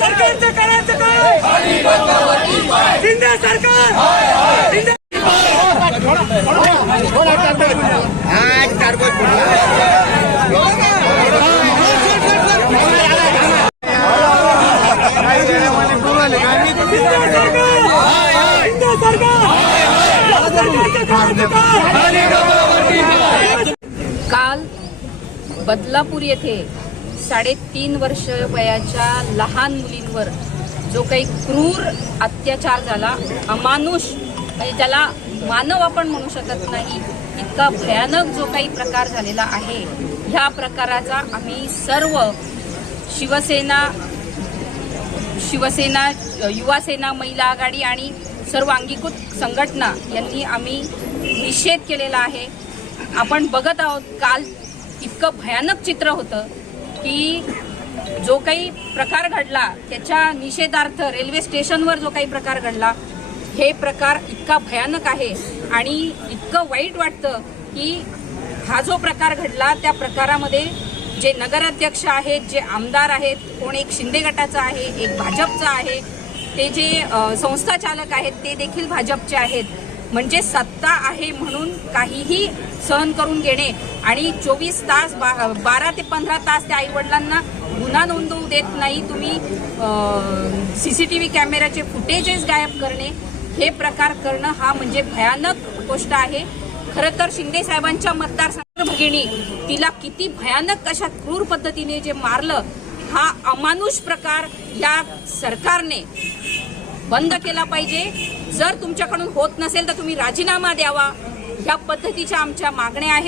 सरकार से करा थे साडेतीन वर्ष वयाच्या लहान मुलींवर जो काही क्रूर अत्याचार झाला अमानुष म्हणजे ज्याला मानव आपण म्हणू शकत नाही इतका भयानक जो काही प्रकार झालेला आहे ह्या प्रकाराचा आम्ही सर्व शिवसेना शिवसेना युवासेना महिला आघाडी आणि सर्व अंगीकृत संघटना यांनी आम्ही निषेध केलेला आहे. आपण बघत आहोत काल इतकं भयानक चित्र होतं. की जो काही प्रकार घडला त्याच्या निषेधार्थ रेल्वे स्टेशनवर जो काही प्रकार घडला हे प्रकार इतका भयानक आहे आणि इतकं वाईट वाटतं की हा जो प्रकार घडला त्या प्रकारामध्ये जे नगराध्यक्ष आहेत जे आमदार आहेत कोण एक शिंदे गटाचा आहे एक भाजपचा आहे ते जे संस्थाचालक संस्था चालक आहेत ते देखील भाजपचे आहेत. म्हणजे सत्ता आहे म्हणून काहीही सहन करून घेणे. आणि चोवीस तास बा, बारा ते पंधरा तास त्या आईवडिलांना गुन्हा नोंदवू देत नाही. तुम्ही सी सी टी व्ही कॅमेऱ्याचे फुटेजेस गायब करणे हे प्रकार करणं हा म्हणजे भयानक गोष्ट आहे. खरं तर शिंदे साहेबांच्या मतदारसंघ भगिनी तिला किती भयानक अशा क्रूर पद्धतीने जे मारलं हा अमानुष प्रकार या सरकारने बंद केला पाहिजे. जर तुमच्याकडून होत नसेल तर तुम्ही राजीनामा द्यावा. ह्या पद्धतीच्या आमच्या मागण्या आहेत.